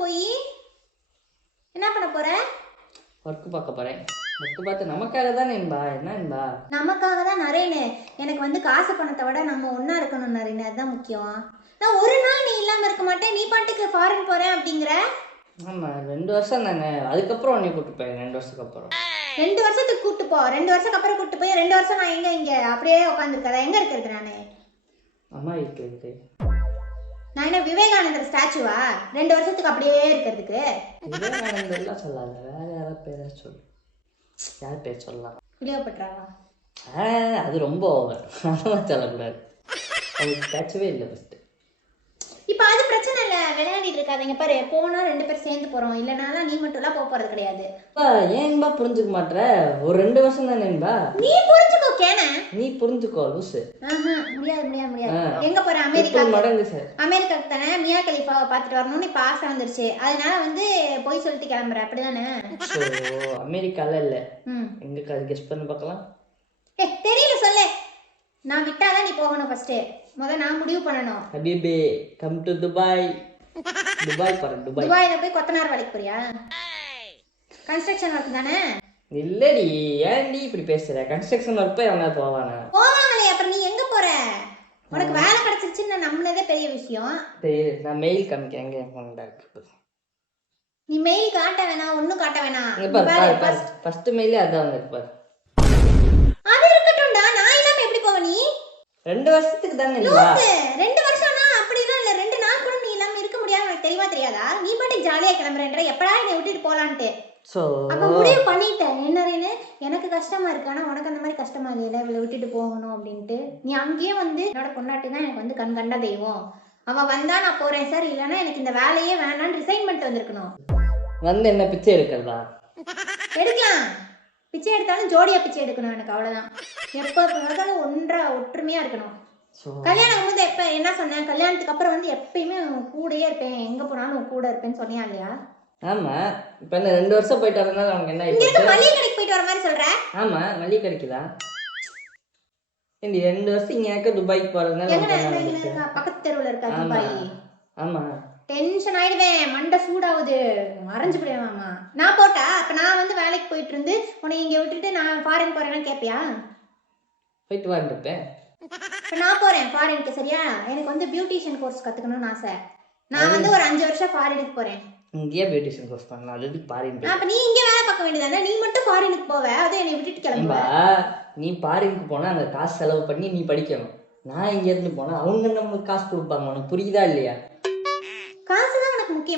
போய் என்ன பண்ண போற? ஒர்க் பார்க்க போறேன். ஒர்க் பார்த்து நமக்காக தானே என்பா. என்ன என்பா? நமக்காக தான் நரேனு. எனக்கு வந்து காசு பணத்தை விட நம்ம ஒண்ணா இருக்கணும் நரேனு, அதுதான் முக்கியம். நான் ஒரு நாள் நீ இல்லாம இருக்க மாட்டேன், நீ பாட்டுக்கு ஃபாரின் போறேன் அப்படிங்கிற. ஆமா 2 வருஷம் தானே, அதுக்கப்புறம் உன்னை கூட்டு போய் 2 வருஷத்துக்கு அப்புறம். 2 வருஷத்துக்கு கூட்டு போ, 2 வருஷத்துக்கு அப்புறம் கூட்டு போய் 2 வருஷம் நான் இங்க அப்படியே உட்காந்துருக்கதா? எங்க இருக்கிறது நானு? அம்மா வீட்டுல இருக்கு. நான் என்ன விவேகானந்தர் ஸ்டாச்சுவா 2 வருஷத்துக்கு அப்படியே இருக்கிறதுக்கு? விவேகானந்தர்லாம் சொல்லாத, வேற யாராவது பேர சொல்லு. யார் பேர் சொல்லலாம்? கிளியோபட்ராவா? அது ரொம்ப ஓவர், அதெல்லாம் சொல்லக்கூடாது. அது ஸ்டாச்சுவே இல்லை ஃபர்ஸ்ட். இப்போ அது பிரச்சனை இல்லை, விளையாடிட்டு இருக்காதீங்க. பாரு, போனா 2 பேர் சேர்ந்து போறோம், இல்லைனா நீ மட்டும்லாம் போறது கிடையாது. ஏன்பா புரிஞ்சுக்க மாட்டேற? ஒரு 2 வருஷம் தானேன்பா. நீ புரிஞ்சுக்கோ கேன. நீ புரிஞ்சுக்கோ லூசு. முடியாது முடியாது முடியாது. எங்க போற? அமெரிக்கா. மடங்கு சார். அமெரிக்காக்கு தானே மியா கலிஃபாவை பார்த்துட்டு வரணும்னு இப்போ ஆசை வந்துருச்சு, அதனால வந்து போய் சொல்லிட்டு கிளம்புற, அப்படிதானே? அமெரிக்கால இல்ல, எங்க கெஸ் பண்ணி பார்க்கலாம். தெரியல சொல்லு. நான் விட்டாதான் நீ போகணும். ஃபர்ஸ்ட் நான் முடிவு பண்ணணும். ஹபீபி கம் டு துபாய். துபாய் பாரு, துபாயில போய் கொத்தனார் வேலைக்கு போறியா? கன்ஸ்ட்ரக்ஷன் ஒர்க் தானே? இல்லடி, ஏன்டி இப்படி பேசுற? கன்ஸ்ட்ரக்ஷன் ஒர்க் போய் அவனா போவானா? போவாங்களே, அப்புறம் நீ எங்க போற? உனக்கு வேலை கிடைச்சிருச்சுன்னு நான் நம்பினதே பெரிய விஷயம். தெரியல, நான் மெயில் காமிக்க எங்க ஃபோன்ல இருக்கு. நீ மெயில் காட்ட வேணாம், ஒண்ணும் காட்ட வேணாம். ஃபர்ஸ்ட் மெயிலே அதான் வந்திருக்கு பாரு. அது இருக்கட்டும்டா, நான் இல்லாம எப்படி போவ நீ? 2 வருஷத்துக்கு தானே இல்ல. 2 வருஷம்னா அப்படிதான் இல்ல, 2 நாள் கூட நீ இல்லாம இருக்க முடியாது. உனக்கு தெரியவா தெரியாதா? நீ பாட்டுக்கு ஜாலியா கிளம்புறேன்ற, எப்படா என்னை விட்டுட்டு போலான்ட்டு. அப்ப முடிவு பண்ணிட்டேன் என்னன்னு. எனக்கு கஷ்டமா இருக்கு, ஆனா உனக்கு அந்த மாதிரி கஷ்டமா இல்லையா இவளை விட்டுட்டு போகணும் அப்படின்ட்டு? நீ அங்கேயே வந்து என்னோட பொண்டாட்டி தான் எனக்கு வந்து கண் கண்ட தெய்வம், அவ வந்தா நான் போறேன் சார், இல்லைன்னா எனக்கு இந்த வேலையே வேணான்னு ரிசைன் பண்ணிட்டு வந்திருக்கணும். வந்து என்ன பிச்சை எடுக்கிறதா? எடுக்கலாம், பிச்சை எடுத்தாலும் ஜோடியா பிச்சை எடுக்கணும். எனக்கு அவ்வளவுதான். எப்ப ஒற்றுமையா இருக்கணும். கல்யாணம் வந்து எப்ப என்ன சொன்னேன்? கல்யாணத்துக்கு அப்புறம் வந்து எப்பயுமே கூடயே இருப்பேன், எங்க போனாலும் கூட இருப்பேன்னு சொன்னியா இல்லையா? ஆமா. இப்ப என்ன 2 வருஷம் போயிட்டு வரனால அவங்க என்ன இங்க இருக்க மளிகை கடைக்கு போயிட்டு வர மாதிரி சொல்ற? ஆமா, மளிகை கடைக்குதா? இந்த 2 வருஷம் இங்க இருக்க துபாய்க்கு போறதுனால பக்கத்து தெருவுல இருக்கா துபாய்? ஆமா. டென்ஷன் ஆயிடுவேன், மண்டை சூடாவுது, மறைஞ்சு போயிடுவேன். நான் போட்டா அப்ப நான் வந்து வேலைக்கு போயிட்டு இருந்து உன்னை இங்க விட்டுட்டு நான் ஃபாரின் போறேன்னு கேப்பியா? போயிட்டு வந்துருப்பேன். இப்ப நான் போறேன் ஃபாரினுக்கு, சரியா? எனக்கு வந்து பியூட்டிஷியன் கோர்ஸ் கத்துக்கணும்னு ஆசை. நான் வந்து ஒரு 5 வருஷம் ஃபாரினுக்கு போறேன். இங்கேயே பியூட்டிஷியன் கோர்ஸ் பண்ணலாம், அது ஃபாரின். அப்ப நீ இங்க வேலை பார்க்க வேண்டியதானே? நீ மட்டும் ஃபாரினுக்கு போவ, அதுவும் என்னை விட்டுட்டு கிளம்புவ. நீ ஃபாரினுக்கு போனா அங்க காசு செலவு பண்ணி நீ படிக்கணும். நான் இங்க இருந்து போனா அவங்க நம்மளுக்கு காசு கொடுப்பாங்க, உனக்கு புரியுதா இல்லையா?